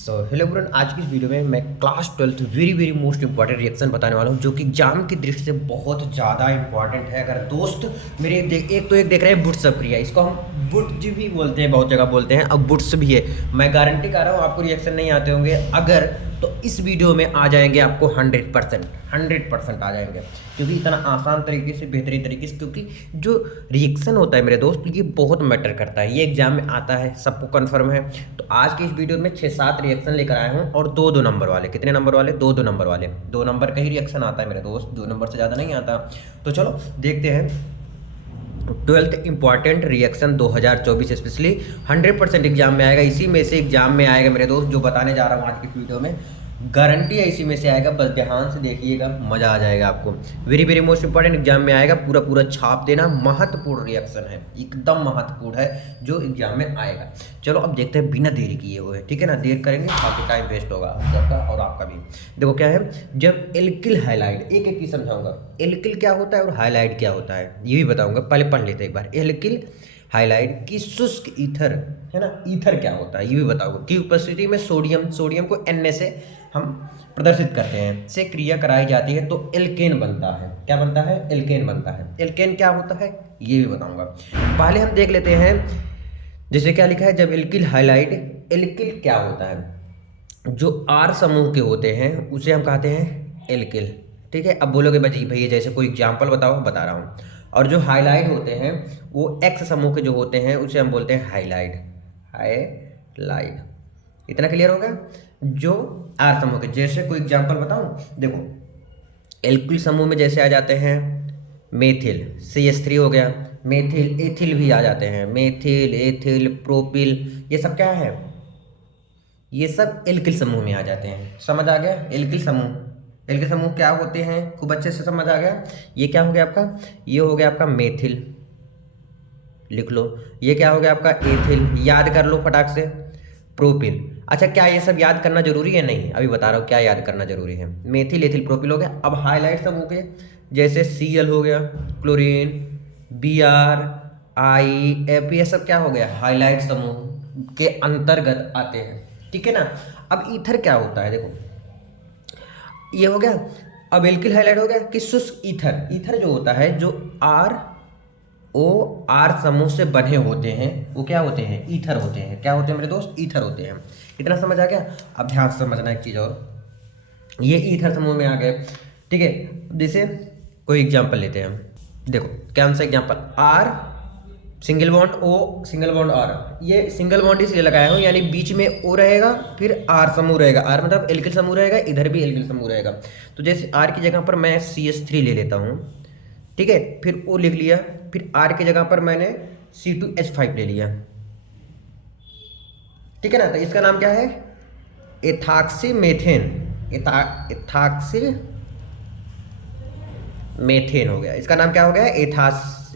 Hello everyone, आज की इस वीडियो में मैं class 12 very most important reaction बताने वाला हूँ जो कि एग्जाम की दृष्टि से बहुत ज़्यादा इंपॉर्टेंट है। अगर दोस्त मेरे एक देख रहे हैं बुट्स क्रिया, इसको हम बुट्स भी बोलते हैं, बहुत जगह बोलते हैं, अब बुट्स भी है। मैं गारंटी कर रहा हूँ आपको रिएक्शन नहीं आते होंगे, अगर तो इस वीडियो में आ जाएंगे आपको 100% आ जाएंगे, क्योंकि इतना आसान तरीके से, बेहतरीन तरीके से, क्योंकि जो रिएक्शन होता है मेरे दोस्त ये बहुत मैटर करता है। ये एग्जाम में आता है, सबको कंफर्म है। तो आज की इस वीडियो में 6-7 रिएक्शन लेकर आए हूँ और दो नंबर वाले। कितने नंबर वाले? दो नंबर वाले। 2 नंबर का ही रिएक्शन आता है मेरे दोस्त, 2 नंबर से ज़्यादा नहीं आता। तो चलो देखते हैं 12th important reaction 2024 specially 100% exam में आएगा। इसी में से एग्जाम में आएगा मेरे दोस्त, जो बताने जा रहा हूँ आज की वीडियो में, गारंटी है इसी में से आएगा। बस ध्यान से देखिएगा, मज़ा आ जाएगा आपको। वेरी मोस्ट इंपॉर्टेंट एग्जाम में आएगा, पूरा छाप देना। महत्वपूर्ण रिएक्शन है, एकदम महत्वपूर्ण है जो एग्जाम में आएगा। चलो अब देखते हैं बिना देरी किए हुए, ठीक है ना। देर करेंगे काफ़ी टाइम वेस्ट होगा हम सबका और आपका भी। देखो क्या है, जब एल्किल हाइलाइड, एक ही समझाऊंगा। एल्किल क्या होता है और हाइलाइड क्या होता है ये भी बताऊंगा। पहले पढ़ लेते एक बार। एल्किल हाइलाइड की शुष्क ईथर, है ना, ईथर क्या होता है ये भी बताऊंगा। की उपस्थिति में सोडियम को Na से हम प्रदर्शित करते हैं, से क्रिया कराई जाती है तो एल्केन बनता है। क्या बनता है? एल्केन बनता है। एल्केन क्या होता है ये भी बताऊंगा। पहले हम देख लेते हैं, जैसे क्या लिखा है, जब एल्किल हाइलाइड, एल्किल क्या होता है? जो R समूह के होते हैं उसे हम कहते हैं एल्किल, ठीक है। अब बोलोगे भाई भैया जैसे कोई एग्जाम्पल बताओ, बता रहा हूँ। और जो हाइलाइड होते हैं वो X समूह के जो होते हैं उसे हम बोलते हैं हाइलाइड। इतना क्लियर हो गया? जो R समूह के, जैसे कोई एग्जाम्पल बताऊं, देखो एल्किल समूह में जैसे आ जाते हैं मेथिल, CH3 हो गया, मेथिल एथिल भी आ जाते हैं, मेथिल एथिल प्रोपिल, ये सब क्या है? ये सब एल्किल समूह में आ जाते हैं। समझ आ गया? एल्किल समूह क्या होते हैं, खूब अच्छे से समझ आ गया। ये क्या हो गया आपका? ये हो गया आपका मेथिल, लिख लो। ये क्या हो गया आपका? एथिल, याद कर लो फटाक से। प्रोपिल। अच्छा, क्या ये सब याद करना जरूरी है? नहीं, अभी बता रहा हूँ क्या याद करना जरूरी है। मेथिल एथिल प्रोपिल हो गया। अब हाइलाइट समूह के जैसे Cl हो गया, क्लोरीन, Br, I, F, ये सब क्या हो गया? हाइलाइट समूह के अंतर्गत आते हैं, ठीक है ना। अब ईथर क्या होता है? देखो ये हो गया। अब एल्किल हाइलाइट हो गया कि शुष्क ईथर। ईथर जो होता है, जो R समूह से बने होते हैं वो क्या होते हैं? ईथर होते हैं। क्या होते हैं मेरे दोस्त? ईथर होते हैं। इतना समझ आ गया? अब ध्यान से समझना एक चीज़ और, ये ईथर समूह में आ गए, ठीक है। जैसे कोई एग्जांपल लेते हैं हम, देखो कौन सा example? R single bond O single bond R। ये सिंगल बॉन्ड इसलिए लगाया हूँ, यानी बीच में O रहेगा, फिर R समूह रहेगा। R मतलब एल्किल समूह रहेगा, इधर भी एल्किल समूह रहेगा। तो जैसे R की जगह पर मैं CH3 ले लेता हूँ, ठीक है, फिर O लिख लिया, फिर R की जगह पर मैंने C2H5 ले लिया, ठीक है ना। तो इसका नाम क्या है? एथाक्सीमेथेन। एथाक्सीमेथेन हो गया। इसका नाम क्या हो गया?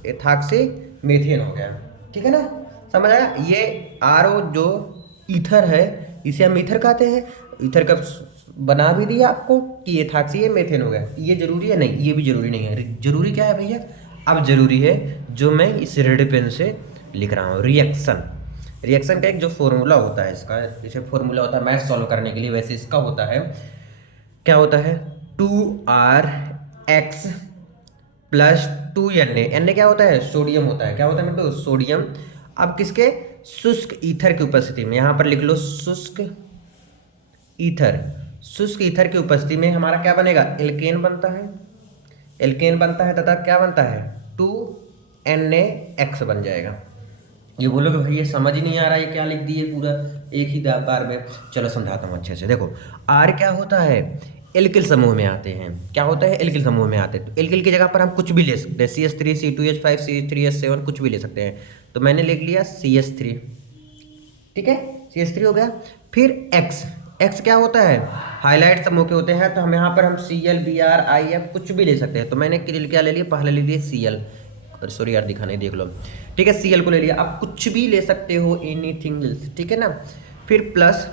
एथाक्सीमेथेन हो गया, ठीक है ना। समझ आया? ये RO जो ईथर है इसे हम ईथर कहते हैं। ईथर का बना भी दिया आपको कि एथाक्सी मेथेन हो गया। ये जरूरी है? नहीं, ये भी जरूरी नहीं है। जरूरी क्या है भैया? अब जरूरी है जो मैं इस रेड पेन से लिख रहा हूँ, रिएक्शन का एक जो फॉर्मूला होता है, इसका जैसे फॉर्मूला होता है मैथ सॉल्व करने के लिए, वैसे इसका होता है, क्या होता है? 2RX plus 2Na। Na क्या होता है? सोडियम होता है। क्या होता है मेरे दोस्त? सोडियम। अब किसके? शुष्क ईथर की उपस्थिति में, यहाँ पर लिख लो शुष्क ईथर की उपस्थिति में हमारा क्या बनेगा? एल्केन बनता है तथा क्या बनता है? 2NaX बन जाएगा। ये बोलोगे भाई ये समझ ही नहीं आ रहा, ये क्या लिख दिए पूरा एक ही बार में। चलो समझाता हूँ अच्छे से। देखो R क्या होता है? एल्किल समूह में आते हैं। क्या होता है? एल्किल समूह में आते हैं। तो एल्किल की जगह पर हम कुछ भी ले सकते हैं, CH3 C2H5 C3H7 कुछ भी ले सकते हैं। तो मैंने लिख लिया CH3, ठीक है, CH3 हो गया। फिर X क्या होता है? हाइलाइट समूह के होते हैं। तो हम यहाँ पर हम Cl Br IF कुछ भी ले सकते हैं। तो मैंने क्या ले लिया? पहले ले लिया Cl, सॉरी यार दिखाने, देख लो, ठीक है, Cl को ले लिया। आप कुछ भी ले सकते हो, एनीथिंग, ठीक है ना। फिर प्लस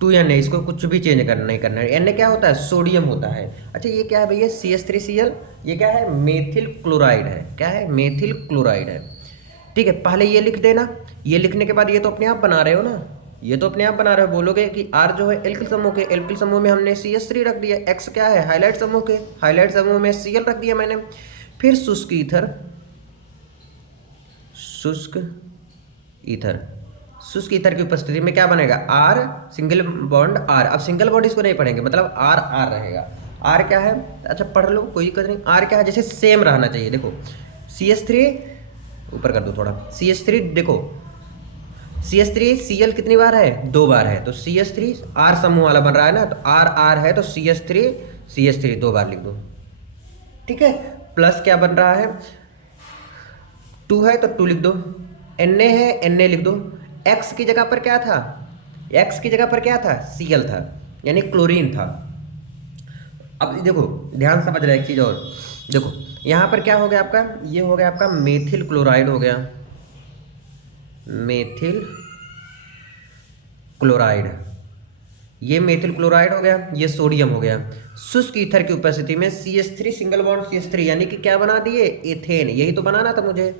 2Na, इसको कुछ भी चेंज करना नहीं करना है। Na क्या होता है? सोडियम होता है। अच्छा ये क्या है भैया? CH3Cl, ये क्या है? मेथिल क्लोराइड है। क्या है? मेथिल क्लोराइड है, ठीक है। पहले ये लिख देना। ये लिखने के बाद ये तो अपने आप बना रहे हो ना, ये तो अपने आप बना रहे हो। बोलोगे कि R जो है एल्किल समूह के, एल्किल समूह में हमने CH3 रख दिया। X क्या है, हाइलाइट समूह के, हाइलाइट समूह में Cl रख दिया मैंने। फिर शुष्क ईथर, शुष्क ईथर, शुष्क ईथर की उपस्थिति में क्या बनेगा, R सिंगल बॉन्ड R। अब सिंगल बॉन्ड इसको नहीं पढ़ेंगे, मतलब R R रहेगा। R क्या है, अच्छा पढ़ लो कोई दिक्कत नहीं। R क्या है, जैसे सेम रहना चाहिए। देखो CH3 ऊपर कर दो थोड़ा, CH3 देखो CH3 Cl कितनी बार है, 2 बार है, तो CH3 R समूह वाला बन रहा है ना, तो R R है तो CH3 2 बार लिख दो, ठीक है। प्लस क्या बन रहा है, 2 है तो 2 लिख दो, Na है Na लिख दो। X की जगह पर क्या था, X की जगह पर क्या था, Cl था, यानी क्लोरीन था। अब देखो ध्यान समझ रहे एक चीज़ और, देखो यहाँ पर क्या हो गया आपका, ये हो गया आपका मेथिल क्लोराइड हो गया, मेथिल क्लोराइड, ये मेथिल क्लोराइड हो गया, ये सोडियम हो गया। शुष्क ईथर की उपस्थिति में CH3 सिंगल बॉन्ड CH3, यानी कि क्या बना दिए, एथेन। यही तो बनाना था मुझे,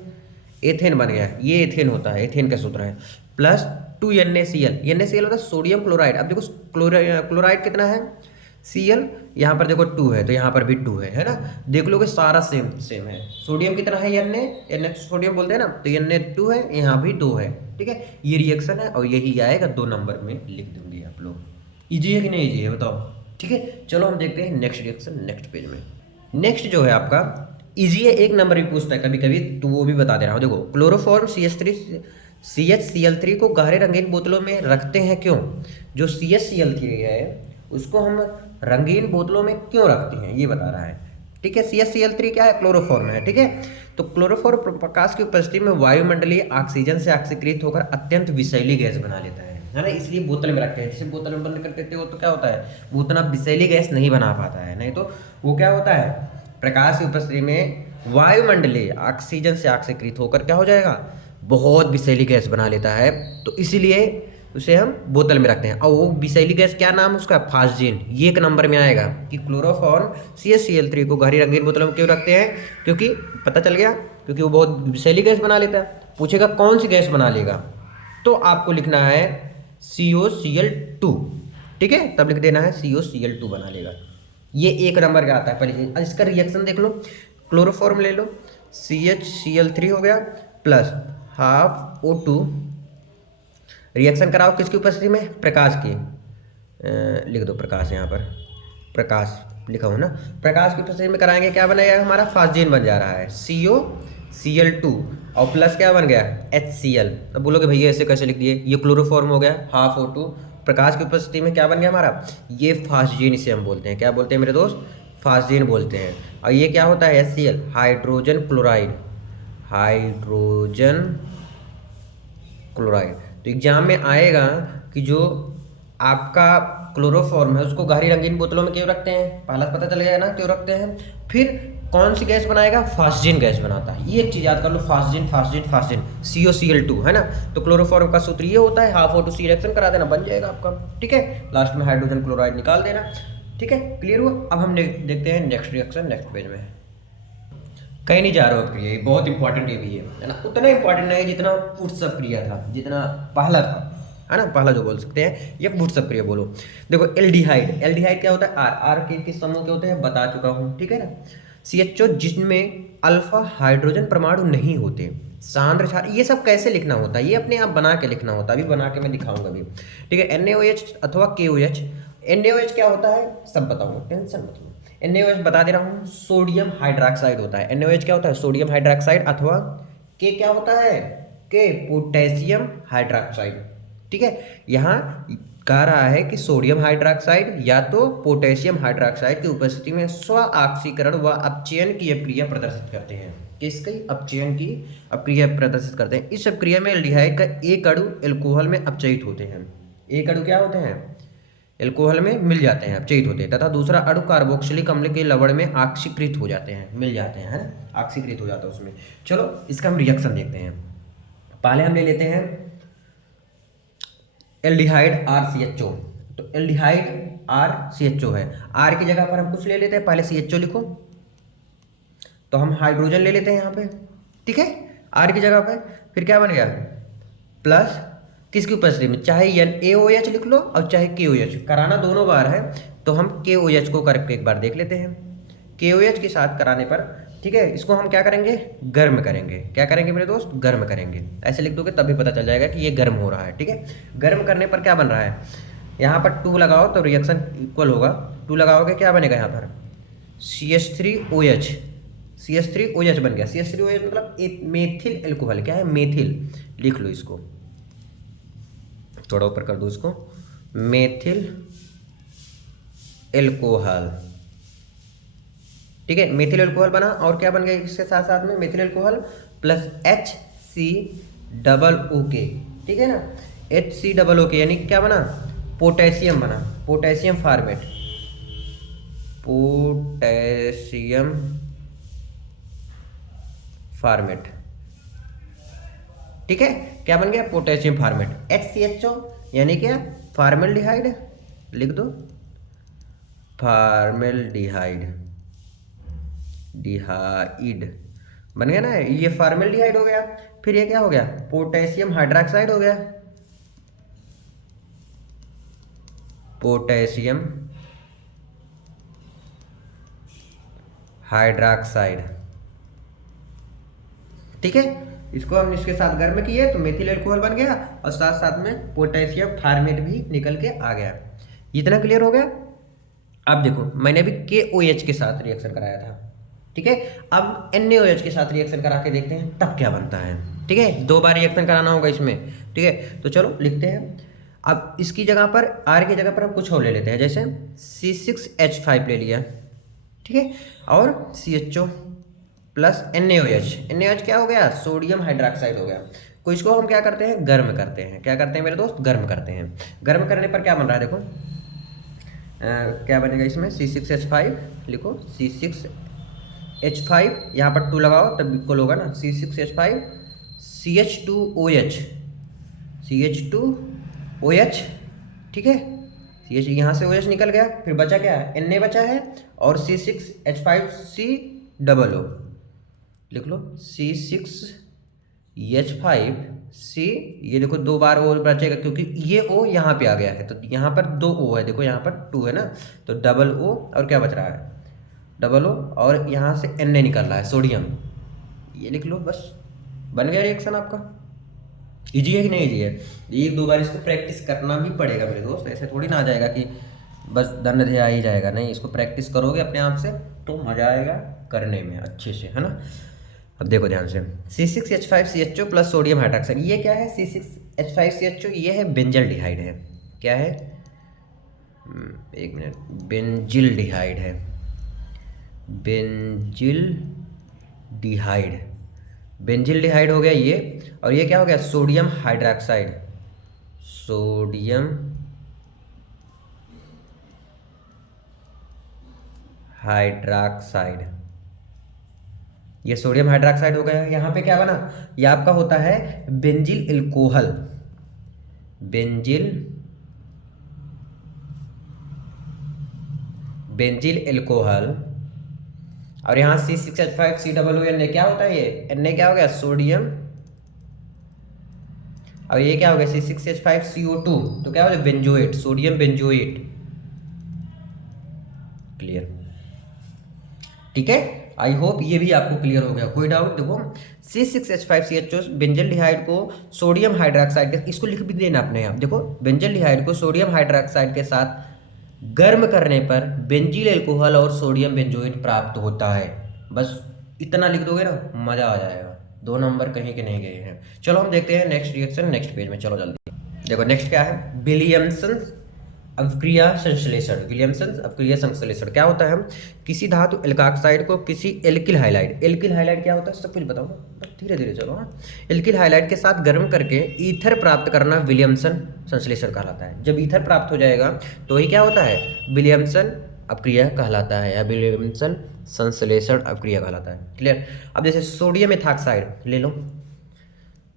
एथेन बन गया, ये एथेन होता है, एथेन का सूत्र है। प्लस 2 NaCl, NaCl होता है सोडियम क्लोराइड। अब देखो क्लोराइड कितना है, Cl, यहाँ पर देखो 2 है तो यहाँ पर भी 2 है ना। देख लोगे सारा सेम सेम है। सोडियम कितना है, Na सोडियम बोलते हैं ना, तो Na 2 है, यहाँ भी 2 है, ठीक है। ये रिएक्शन है और यही आएगा 2 नंबर में लिख दूंगी आप लोग। इजी है कि नहीं इजी है बताओ, ठीक है। चलो हम देखते हैं नेक्स्ट रिएक्शन नेक्स्ट पेज में। नेक्स्ट जो है आपका इजी है, 1 नंबर भी पूछता है कभी कभी, तो वो भी बता दे रहा हूँ। देखो क्लोरोफॉर्म CH3 को गहरे रंगीन बोतलों में रखते हैं क्यों। जो CHCl3 है उसको हम रंगीन बोतलों में क्यों रखते हैं, ये बता रहा है, ठीक है। CHCl3 क्या है, क्लोरोफॉर्म है, ठीक है। तो क्लोरोफॉर्म प्रकाश की उपस्थिति में वायुमंडलीय ऑक्सीजन से ऑक्सीकृत होकर अत्यंत विषैली गैस बना लेता है ना, इसलिए बोतल में रखते हैं। जैसे बोतल में बंद कर देते हो तो क्या होता है, वो उतना विषैली गैस नहीं बना पाता है, नहीं तो वो क्या होता है, प्रकाश की उपस्थिति में वायुमंडलीय ऑक्सीजन से ऑक्सीकृत होकर क्या हो जाएगा, बहुत विषैली गैस बना लेता है। तो इसीलिए उसे हम बोतल में रखते हैं। और वो विषैली गैस क्या नाम है उसका, फास्जीन। ये 1 नंबर में आएगा कि क्लोरोफॉर्म CHCl3 को गहरी रंगीन बोतलों में क्यों रखते हैं, क्योंकि पता चल गया, क्योंकि वो बहुत विषैली गैस बना लेता है। पूछेगा कौन सी गैस बना लेगा, तो आपको लिखना है COCl2, ठीक है, तब लिख देना है COCl2 बना लेगा। ये 1 नंबर का आता है पहले से। इसका रिएक्शन देख लो, क्लोरोफॉर्म ले लो, CHCl3 हो गया प्लस हाफ O2, रिएक्शन कराओ किसकी उपस्थिति में, प्रकाश की, लिख दो प्रकाश, यहाँ पर प्रकाश लिखा हो ना, प्रकाश की उपस्थिति में कराएंगे, क्या बनेगा हमारा, फास्जीन बन जा रहा है COCl2, और प्लस क्या बन गया, HCl। अब बोलोगे भैया ऐसे कैसे लिख दिए, ये क्लोरोफॉर्म हो गया हाफ O2, प्रकाश की उपस्थिति में क्या बन गया हमारा, ये फास्जीन, इसे हम बोलते हैं, क्या बोलते हैं मेरे दोस्त, फास्जीन बोलते हैं। और ये क्या होता है, HCl, hydrogen chloride, hydrogen chloride. तो एग्जाम में आएगा कि जो आपका क्लोरोफॉर्म है उसको गहरी रंगीन बोतलों में क्यों रखते हैं, पहला पता चल गया ना क्यों रखते हैं। फिर कौन सी गैस बनाएगा, फास्जीन गैस बनाता है। ये एक चीज़ याद कर लो, फास्जीन फास्जीन फास्जीन, COCl2 है ना। तो क्लोरोफॉर्म का सूत्र ये होता है, हाफ O2 रिएक्शन करा देना, बन जाएगा आपका, ठीक है। लास्ट में हाइड्रोजन क्लोराइड निकाल देना, ठीक है। क्लियर हुआ। अब हम देखते हैं नेक्स्ट रिएक्शन नेक्स्ट पेज में। कहीं नहीं जा रहा हो क्रिया, ये बहुत इंपॉर्टेंट ये भी है ना, उतना इंपॉर्टेंट नहीं जितना उत्सव क्रिया था, जितना पहला था, है ना, पहला जो बोल सकते हैं, ये उत्सव क्रिया बोलो। देखो एल्डिहाइड, एल्डिहाइड क्या होता है, आर के किस समूह के होते हैं बता चुका हूँ, ठीक है ना। CHO जिसमें अल्फा हाइड्रोजन परमाणु नहीं होते, सांद्र क्षार, ये सब कैसे लिखना होता है, ये अपने आप बना के लिखना होता है, अभी बना के मैं दिखाऊंगा अभी, ठीक है। NaOH अथवा KOH, NaOH क्या होता है सब बताऊंगा, टेंशन मत लो। NaOH बता दे रहा हूँ, सोडियम हाइड्रोक्साइड होता है। NaOH क्या होता है, सोडियम हाइड्रोक्साइड, अथवा K क्या होता है, K पोटेशियम हाइड्रोक्साइड, ठीक है। यहाँ कह रहा है कि सोडियम हाइड्रोक्साइड या तो पोटेशियम हाइड्रोक्साइड की उपस्थिति में स्व ऑक्सीकरण व अपचयन की अभिक्रिया प्रदर्शित करते हैं। किसकी, अपचयन की अभिक्रिया प्रदर्शित करते हैं। इस अभिक्रिया में एल्डिहाइड का एक अणु एल्कोहल में अपचयित होते हैं। एक अणु क्या होते हैं, एल्कोहल में मिल जाते हैं, अपचयित होते हैं, तथा दूसरा अणु कार्बोक्सिलिक अम्ल के लवण में ऑक्सीकृत हो जाते हैं, मिल जाते हैं, है ना, ऑक्सीकृत हो जाता है उसमें। चलो इसका हम रिएक्शन देखते हैं। पहले हम ले लेते हैं एल्डिहाइड RCHO, तो एल्डिहाइड RCHO है, R की जगह पर हम कुछ ले लेते हैं, पहले CHO लिखो, तो हम हाइड्रोजन ले लेते हैं यहाँ पे, ठीक है, R की जगह पे। फिर क्या बन गया, प्लस किसकी उपस्थिति में, चाहे NaOH लिख लो और चाहे KOH, कराना दोनों बार है, तो हम KOH को करके एक बार देख लेते हैं। KOH के साथ कराने पर, ठीक है, इसको हम क्या करेंगे, गर्म करेंगे। क्या करेंगे मेरे दोस्त, गर्म करेंगे। ऐसे लिख दोगे तभी पता चल जाएगा कि ये गर्म हो रहा है, ठीक है। गर्म करने पर क्या बन रहा है, यहाँ पर 2 लगाओ तो रिएक्शन इक्वल होगा। 2 लगाओगे क्या बनेगा यहाँ पर, CH3OH, CH3OH बन गया। CH3OH मतलब एक मेथिल एल्कोहल, क्या है, मेथिल, लिख लो इसको, थोड़ा ऊपर कर दो इसको, मेथिल एल्कोहल, ठीक है। मेथिल एल्कोहल बना, और क्या बन गया इसके साथ साथ में, मेथिल एल्कोहल प्लस HCOOK, ठीक है ना, HCOOK यानी क्या बना, पोटेशियम बना, पोटेशियम फार्मेट, पोटेशियम फार्मेट, ठीक है। क्या बन गया, पोटेशियम फार्मेट। HCHO यानी क्या, फार्मेल्डिहाइड, लिख दो, फार्मेल्डिहाइड, डिहाइड बन गया ना, ये फार्मेल्डिहाइड हो गया। फिर ये क्या हो गया, पोटेशियम हाइड्रोक्साइड हो गया, पोटेशियम हाइड्रोक्साइड, ठीक है। इसको हम इसके साथ गर्म किए तो मेथिल एल्कोहल बन गया, और साथ साथ में पोटेशियम फार्मेट भी निकल के आ गया। इतना क्लियर हो गया। अब देखो, मैंने अभी KOH के साथ रिएक्शन कराया था, ठीक है। अब NaOH के साथ रिएक्शन करा के देखते हैं तब क्या बनता है, ठीक है। 2 बार रिएक्शन कराना होगा इसमें, ठीक है। तो चलो लिखते हैं। अब इसकी जगह पर, R की जगह पर हम कुछ और ले लेते हैं, जैसे C6H5 ले लिया, ठीक है, और CHO प्लस NaOH। NaOH क्या हो गया, सोडियम हाइड्रोक्साइड हो गया। को इसको हम क्या करते हैं, गर्म करते हैं। क्या करते हैं मेरे दोस्त, गर्म करते हैं। गर्म करने पर क्या बन रहा है, देखो क्या बनेगा इसमें, C6H5 लिखो, C6H5, यहाँ पर 2 लगाओ तब इक्वल होगा ना, C6H5 CH2OH, CH2OH, ठीक है। CH यहाँ से OH निकल गया, फिर बचा क्या है, Na बचा है, और C6H5COO लिख लो, C6H5C, ये देखो 2 बार O बचेगा क्योंकि ये O यहाँ पे आ गया है, तो यहाँ पर 2 O है, देखो यहाँ पर 2 है ना, तो डबल O, और क्या बच रहा है, डबल O, और यहाँ से Na निकल रहा है, सोडियम, ये लिख लो, बस बन गया रिएक्शन आपका। ईजी है कि नहीं ईजी है, 1-2 बार इसको प्रैक्टिस करना भी पड़ेगा मेरे दोस्त, ऐसे थोड़ी ना आ जाएगा कि बस दंड दे आ ही जाएगा, नहीं, इसको प्रैक्टिस करोगे अपने आप से तो मज़ा आएगा करने में अच्छे से, है ना। अब देखो ध्यान से, C6H5CHO प्लस सोडियम हाइड्रोक्साइड, ये क्या है, C6H5CHO, ये है बेंजल्डिहाइड है, क्या है, एक मिनट, बेंजिल्डिहाइड है, बेंजिल्डिहाइड, बेंजिल्डिहाइड हो गया ये, और ये क्या हो गया, सोडियम हाइड्रोक्साइड, सोडियम हाइड्रोक्साइड, ये सोडियम हाइड्रोक्साइड हो गया। यहाँ पे क्या बना, ये आपका होता है बेंजिल एल्कोहल, बेंजिल एल्कोहल, और यहाँ C6H5COO, क्या होता है ये, Na क्या हो गया, सोडियम, और ये क्या हो गया, C6H5CO2, तो क्या हो गया, बेंजोएट, सोडियम बेंजोएट, क्लियर, ठीक है। आई होप ये भी आपको क्लियर हो गया, कोई डाउट। देखो C6H5CHO बेंजल्डिहाइड को सोडियम हाइड्रोक्साइड के, इसको लिख भी देना अपने आप, देखो बेंजल्डिहाइड को सोडियम हाइड्रोक्साइड के साथ गर्म करने पर बेंजील एल्कोहल और सोडियम बेंजोएट प्राप्त होता है। बस इतना लिख दोगे ना, मज़ा आ जाएगा, 2 नंबर कहीं के नहीं गए हैं। चलो हम देखते हैं नेक्स्ट रिएक्शन, नेक्स्ट पेज में, चलो जल्दी देखो। नेक्स्ट क्या है, विलियमसन अवक्रिया संश्लेषण। विलियमसन अवक्रिया संश्लेषण क्या होता है, किसी धातु एल्काक्साइड को किसी एल्किल हाइलाइड, एल्किल हाइलाइड क्या होता है सब कुछ बताओ ना, धीरे धीरे चलो, हाँ। एल्किल हाइलाइड के साथ गर्म करके ईथर प्राप्त करना विलियमसन संश्लेषण कहलाता है। जब ईथर प्राप्त हो जाएगा तो ये क्या होता है, विलियमसन अपक्रिया कहलाता है, या विलियमसन संश्लेषण अपक्रिया कहलाता है, क्लियर। अब जैसे सोडियम एथॉक्साइड ले लो,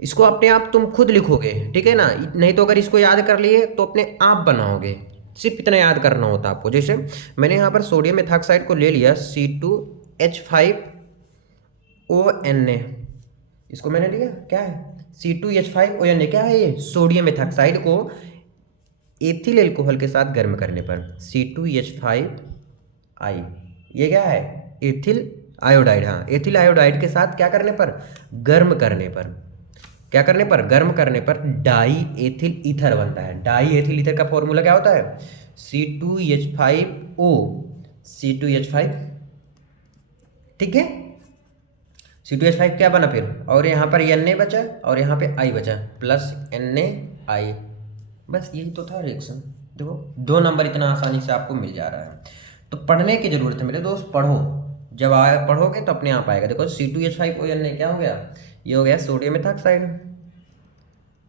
इसको अपने आप तुम खुद लिखोगे, ठीक है ना, नहीं तो अगर इसको याद कर लिए तो अपने आप बनाओगे, सिर्फ इतना याद करना होता है आपको। जैसे मैंने यहाँ पर सोडियम एथॉक्साइड को ले लिया, C2H5ONA, इसको मैंने लिया, क्या है, C2H5ON क्या है ये? सोडियम एथॉक्साइड को एथिल एल्कोहल के साथ गर्म करने पर C2H5I, ये क्या है? Ethyl iodide. हाँ, एथिल आयोडाइड के साथ क्या करने पर? गर्म करने पर। क्या करने पर? गर्म करने पर डाई एथिल ईथर बनता है। डाई एथिल ईथर का फॉर्मूला क्या होता है? C2H5O, C2H5, ठीक है। C2H5 क्या बना फिर? और यहाँ पर Na बचा और यहाँ पे I बचा, प्लस NaI। बस यही तो था रिएक्शन। देखो 2 नंबर इतना आसानी से आपको मिल जा रहा है, तो पढ़ने की जरूरत है मेरे दोस्त। पढ़ो, जब पढ़ोगे तो अपने आप आएगा। देखो C2H5ON क्या हो गया? ये हो गया sodium ethoxide,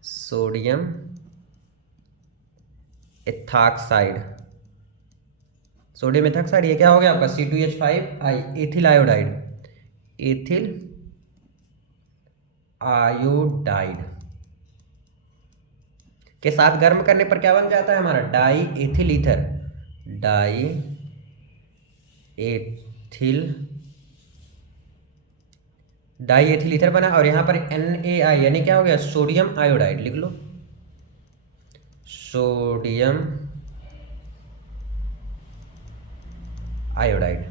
sodium ethoxide, sodium ethoxide. ये क्या हो गया आपका? C2H5I, ethyl iodide, ethyl iodide के साथ गर्म करने पर क्या बन जाता है हमारा? Die ethyl ether, die ethyl ether बना। और यहाँ पर NaI यानी क्या हो गया? Sodium iodide. लिख लो, सोडियम आयोडाइड।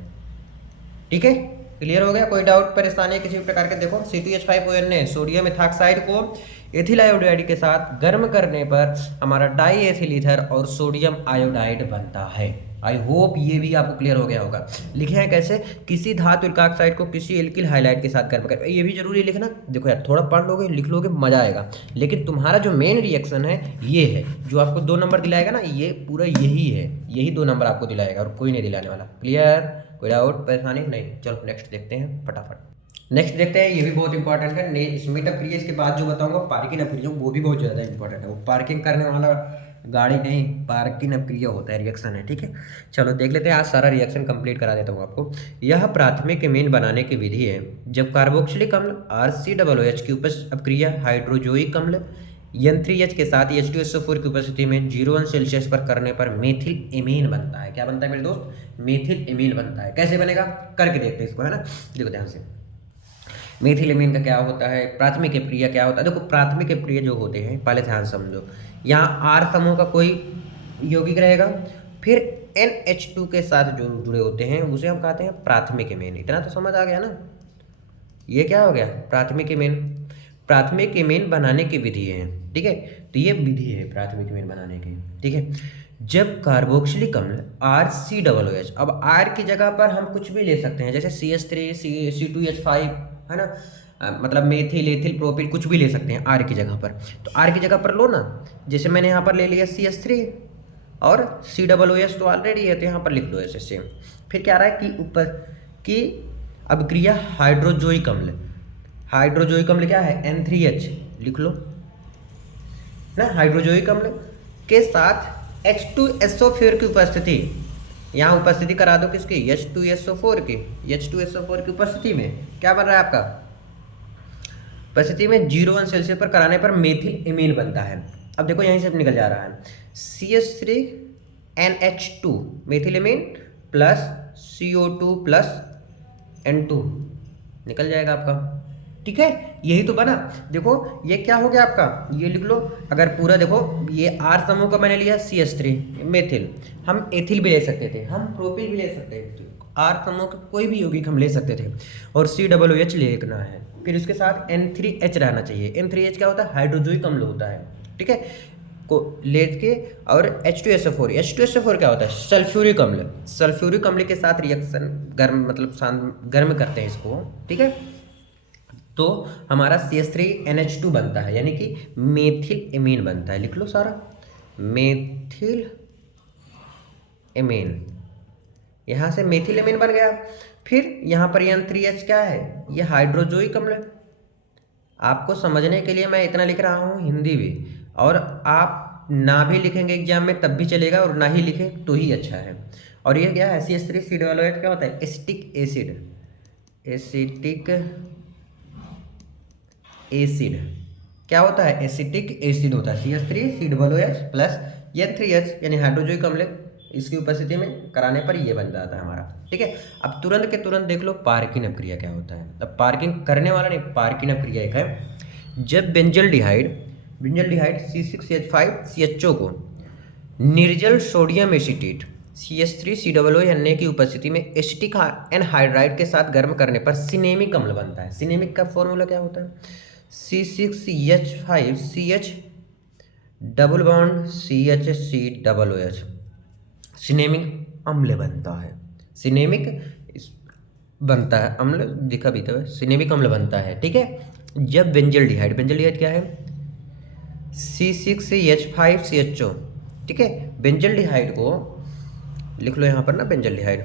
ठीक है, क्लियर हो गया? कोई डाउट परेशानी किसी भी प्रकार के? देखो C2H5ON ने सोडियम एथॉक्साइड को एथिल आयोडाइड के साथ गर्म करने पर हमारा डाई एथिल ईथर और सोडियम आयोडाइड बनता है। आई होप ये भी आपको क्लियर हो गया होगा। लिखे हैं कैसे? किसी धातु एल्काक्साइड को किसी एल्किल हाइलाइड के साथ गर्म कर, ये भी जरूरी लिखना। देखो यार, थोड़ा पढ़ लोगे, लिख लोगे, मजा आएगा। लेकिन तुम्हारा जो मेन रिएक्शन है ये है, जो आपको 2 नंबर दिलाएगा ना, ये पूरा यही है, यही 2 नंबर आपको दिलाएगा और कोई नहीं दिलाने वाला। क्लियर? कोई डाउट परेशानी नहीं? चलो नेक्स्ट देखते हैं फटाफट। नेक्स्ट देखते हैं, ये भी बहुत इंपॉर्टेंट है। स्मिट अप्रिय, इसके बाद जो बताऊंगा पार्किन अप्रिय, वो भी बहुत ज़्यादा इंपॉर्टेंट है। वो पार्किंग करने वाला गाड़ी नहीं, पार्किन अप्रिय होता है, रिएक्शन है। ठीक है, चलो देख लेते हैं। आज सारा रिएक्शन कंप्लीट करा देता हूँ आपको। यह प्राथमिक एमीन बनाने की विधि है जब कार्बोक्सिलिक अम्ल RCOOH की अपक्रिया हाइड्रोजोइक अम्ल N3H के साथ H2SO4 की उपस्थिति में 0 सेल्सियस पर करने पर मेथिल एमीन बनता है। क्या बनता है मेरे दोस्त? मेथिल एमीन बनता है। कैसे बनेगा? करके देखते हैं इसको, है ना। देखो ध्यान से, मेथिल एमीन का क्या होता है, प्राथमिक अप्रिय क्या होता है। देखो प्राथमिक अप्रिय जो होते हैं, पहले ध्यान समझो। यहाँ R समूह का कोई यौगिक रहेगा, फिर NH2 के साथ जो जुड़े होते हैं उसे हम कहते हैं प्राथमिक एमीन। इतना तो समझ आ गया ना। ये क्या हो गया? प्राथमिक एमीन। प्राथमिक एमीन बनाने की विधि है, ठीक है। तो ये विधि है प्राथमिक एमीन बनाने की, ठीक है। जब कार्बोक्सिलिक अम्ल RCOOH, अब R की जगह पर हम कुछ भी ले सकते हैं, जैसे CH3, C2H5, है ना, मतलब मेथिल, एथिल, प्रोपिल, कुछ भी ले सकते हैं R की जगह पर। तो R की जगह पर लो ना, जैसे मैंने यहाँ पर ले लिया CH3 और COOH तो ऑलरेडी है, तो यहाँ पर लिख लो ऐसे सेम। फिर क्या आ रहा है कि ऊपर की अभिक्रिया हाइड्रोजोइक अम्ल, हाइड्रोजोइक अम्ल क्या है? N3H लिख लो ना। हाइड्रोजोइक अम्ल के साथ H2SO4 की उपस्थिति, यहाँ उपस्थिति करा दो किसकी? H2SO4 की। H2SO4 की उपस्थिति में क्या बन रहा है आपका? उपस्थिति में 0 सेल्सियस पर कराने पर मेथिल एमीन बनता है। अब देखो यहीं से निकल जा रहा है CH3NH2 methyl amine plus CO2 plus N2 निकल जाएगा आपका, ठीक है। यही तो बना। देखो ये क्या हो गया आपका? ये लिख लो। अगर पूरा देखो, ये R समूह का मैंने लिया CH3 मेथिल, हम एथिल भी ले सकते थे, हम प्रोपिल भी ले सकते थे, R समूह का कोई भी यौगिक हम ले सकते थे, और COOH लेना है। फिर उसके साथ N3H रहना चाहिए। N3H क्या होता है? हाइड्रोजोइक अम्ल होता है, ठीक है, को लेके, और H2SO4, H2SO4 क्या होता है? सल्फ्यूरिक अम्ल। सल्फ्यूरिक अम्ल के साथ रिएक्शन गर्म, मतलब गर्म करते हैं इसको, ठीक है। तो हमारा CH3NH2 बनता है, यानी कि मेथिल एमीन बनता है। लिख लो सारा, मेथिल एमीन। यहाँ से मेथिल एमीन बन गया। फिर यहाँ पर N3H क्या है? ये हाइड्रोजोइक अम्ल। आपको समझने के लिए मैं इतना लिख रहा हूँ हिंदी भी, और आप ना भी लिखेंगे एग्जाम में तब भी चलेगा, और ना ही लिखे तो ही अच्छा है। और ये क्या है? CH3COOH क्या होता है? Acetic acid. एसिटिक एसिड क्या होता है? एसिटिक एसिड होता है। CH3COOH प्लस N3H यानी हाइड्रोजोइक अम्ल, इसकी उपस्थिति में कराने पर ये बन जाता है हमारा, ठीक है। अब तुरंत के तुरंत देख लो पार्किन अभिक्रिया क्या होता है। अब पार्किंग करने वाला नहीं, पार्किन अभिक्रिया एक है। जब बेंजल्डिहाइड C6H5CHO को निर्जल सोडियम एसीटेट CH3COO की उपस्थिति में एसिटिक एनहाइड्राइड के साथ गर्म करने पर सिनेमिक अम्ल बनता है। सिनेमिक का फॉर्मूला क्या होता है? C6H5CH double bond CHCOOH cinnamic अम्ल बनता है। सिनेमिक बनता है, अम्ल दिखा भी तो सिनेमिक अम्ल बनता है। ठीक है, जब बेंजल्डिहाइड क्या है? C6H5CHO। ठीक है, बेंजल्डिहाइड को लिख लो यहाँ पर ना, बेंजल्डिहाइड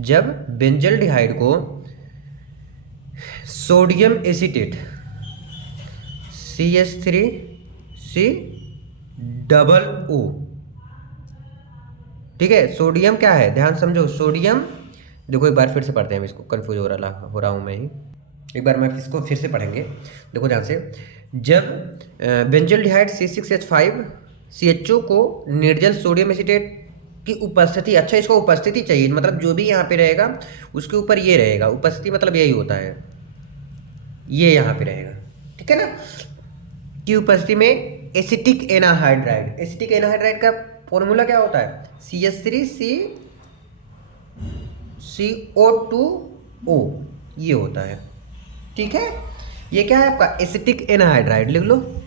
जब बेंजल्डिहाइड को सोडियम एसीटेट CH3COO, ठीक है, सोडियम क्या है ध्यान समझो, सोडियम देखो एक बार फिर से पढ़ते हैं, इसको कंफ्यूज हो रहा हूँ मैं ही, एक बार मैं इसको फिर से पढ़ेंगे, देखो ध्यान से। जब बेंजल्डिहाइड C6H5CHO को निर्जल सोडियम एसीटेट की उपस्थिति, अच्छा इसको उपस्थिति चाहिए, मतलब जो भी यहाँ पे रहेगा उसके ऊपर ये रहेगा, उपस्थिति मतलब यही होता है, ये यहाँ पे रहेगा, ठीक है ना, की उपस्थिति में एसिटिक एनाहाइड्राइड। एसिटिक एनाहाइड्राइड का फॉर्मूला क्या होता है? CH3CCO2O ये होता है। ठीक है, ये क्या है आपका? एसिटिक एनाहाइड्राइड, लिख लो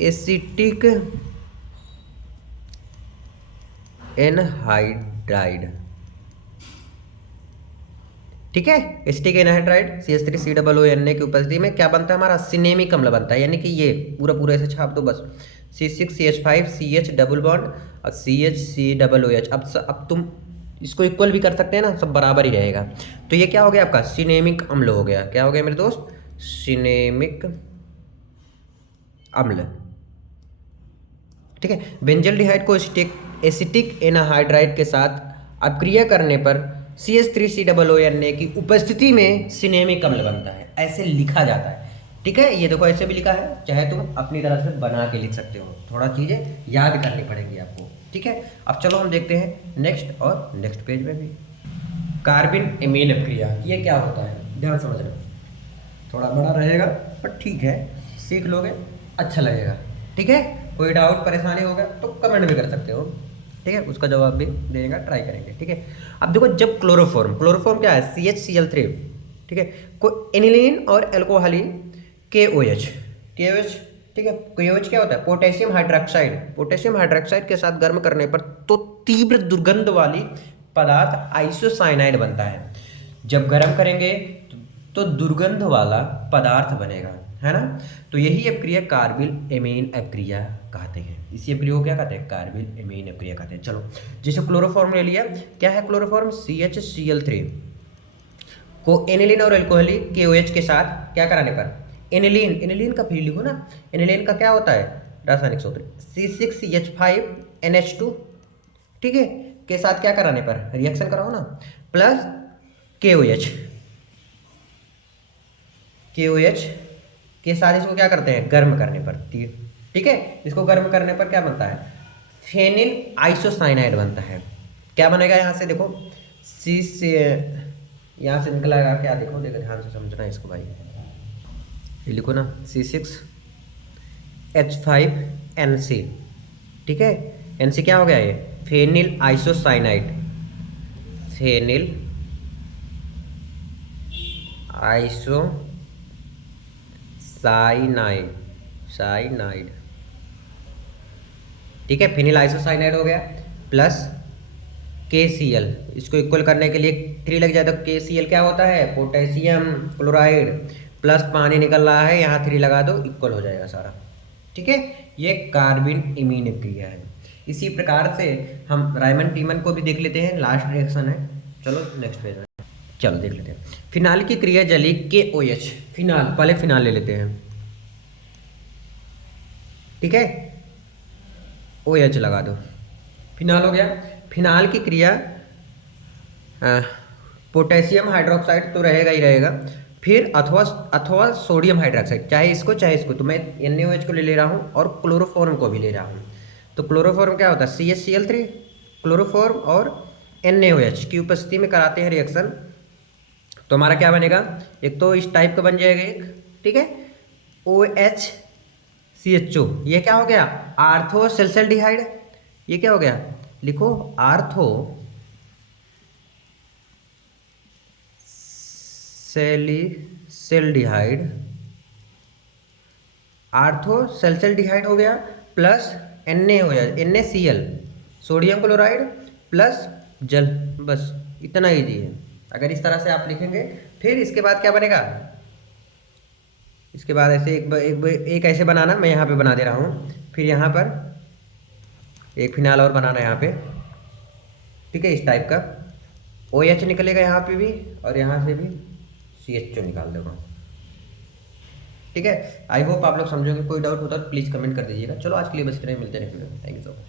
एसिटिक एनहाइड्राइड। ठीक है, एसिटिक एनहाइड्राइड CH3COONA की उपस्थिति में क्या बनता है हमारा? सिनेमिक अम्ल बनता है, यानी कि ये पूरा ऐसे छाप दो बस, C6CH5CH डबल बॉन्ड और CHCOOH। अब तुम इसको इक्वल भी कर सकते हैं ना, सब बराबर ही रहेगा। तो ये क्या हो गया आपका? सिनेमिक अम्ल हो गया। क्या हो गया मेरे दोस्त? सिनेमिक अम्ल। ठीक है, बेंजल्डिहाइड को एसिटिक एनाहाइड्राइड के साथ अपक्रिया करने पर CH3COONA की उपस्थिति में सिनेमिक अम्ल बनता है, ऐसे लिखा जाता है। ठीक है, ये देखो ऐसे भी लिखा है, चाहे तुम अपनी तरह से बना के लिख सकते हो, थोड़ा चीज़ें याद करनी पड़ेगी आपको। ठीक है, अब चलो हम देखते हैं नेक्स्ट, और नेक्स्ट पेज में भी कार्बिन एमीन अपक्रिया, ये क्या होता है ध्यान समझना, थोड़ा बड़ा रहेगा पर ठीक है, सीख लोगे अच्छा लगेगा। ठीक है, कोई डाउट परेशानी होगा तो कमेंट भी कर सकते हो, ठीक है, उसका जवाब भी देने का ट्राई करेंगे। ठीक है, अब देखो जब क्लोरोफॉर्म क्या है? CHCl3, ठीक है, को एनिलीन और एल्कोहली KOH, ठीक है, KOH क्या होता है? पोटेशियम हाइड्रोक्साइड के साथ गर्म करने पर तो तीव्र दुर्गंध वाली पदार्थ आइसोसाइनाइड बनता है। जब गर्म करेंगे तो दुर्गंध वाला पदार्थ बनेगा, है ना। तो यही अपक्रिया कार्बिल एमीन अपक्रिया कहते हैं। इसी अपक्रिया को क्या कहते हैं? कार्बिल एमीन अपक्रिया कहते हैं। चलो, जैसे क्लोरोफॉर्म ले लिया, क्या है क्लोरोफॉर्म? CHCl3 को एनिलीन और एल्कोहली KOH के साथ क्या कराने पर? एनिलीन का फिर लिखो ना, एनिलीन का क्या होता है रासायनिक सूत्र? C6H5NH2, ठीक है, के साथ क्या कराने पर? रिएक्शन कराओ ना, प्लस KOH के साथ इसको क्या करते हैं? गर्म करने पर। ठीक है, इसको गर्म करने पर क्या बनता है? फेनिल आइसोसाइनाइड बनता है। क्या बनेगा यहाँ से? देखो सी से यहाँ से निकलेगा क्या? देखो ध्यान से समझना इसको भाई, ये लिखो ना C6H5NC, ठीक है, NC क्या हो गया? ये फेनिल आइसोसाइनाइड, साइनाइड, ठीक है, फिनिल आइसोसाइनाइड हो गया, प्लस KCl, इसको इक्वल करने के लिए 3 लग जाए तो KCl क्या होता है? पोटेशियम क्लोराइड, प्लस पानी निकल रहा है, यहाँ 3 लगा दो, इक्वल हो जाएगा सारा। ठीक है, ये कार्बिन एमीन अपक्रिया है। इसी प्रकार से हम रायमन टीमन को भी देख लेते हैं, लास्ट रिएक्शन है। चलो नेक्स्ट पेज में, चलो देख लेते हैं। फिनाल की क्रिया जली KOH, फिनाल, पहले फिनाल ले लेते हैं, ठीक है, OH लगा दो, फिनाल हो गया। फिनाल की क्रिया पोटेशियम हाइड्रोक्साइड तो रहेगा ही रहेगा, फिर अथवा सोडियम हाइड्रोक्साइड, चाहे इसको तो मैं NaOH को ले रहा हूँ और क्लोरोफॉर्म को भी ले रहा हूँ। तो क्लोरोफॉर्म क्या होता है? CHCl3 क्लोरोफॉर्म और NaOH की उपस्थिति में कराते हैं रिएक्शन, तो हमारा क्या बनेगा, एक तो इस टाइप का बन जाएगा एक, ठीक है, OHCHO, ये क्या हो गया, आर्थो सेल्सल्डिहाइड। ये क्या हो गया, लिखो आर्थो सेल्डिहाइड, आर्थो सेल्सल्डिहाइड हो गया, plus NaCl, sodium chloride plus जल, बस इतना ईजी है। अगर इस तरह से आप लिखेंगे, फिर इसके बाद क्या बनेगा, इसके बाद ऐसे एक ऐसे बनाना, मैं यहाँ पे बना दे रहा हूँ, फिर यहाँ पर एक फिनाल और बनाना यहाँ पे, ठीक है, इस टाइप का OH निकलेगा यहाँ पे भी, और यहाँ से भी CHO निकाल देगा, ठीक है। आई होप आप लोग समझोगे, कोई डाउट होता है तो प्लीज़ कमेंट कर दीजिएगा। चलो आज के लिए बस इतना ही, मिलते हैं next video, thank you so much.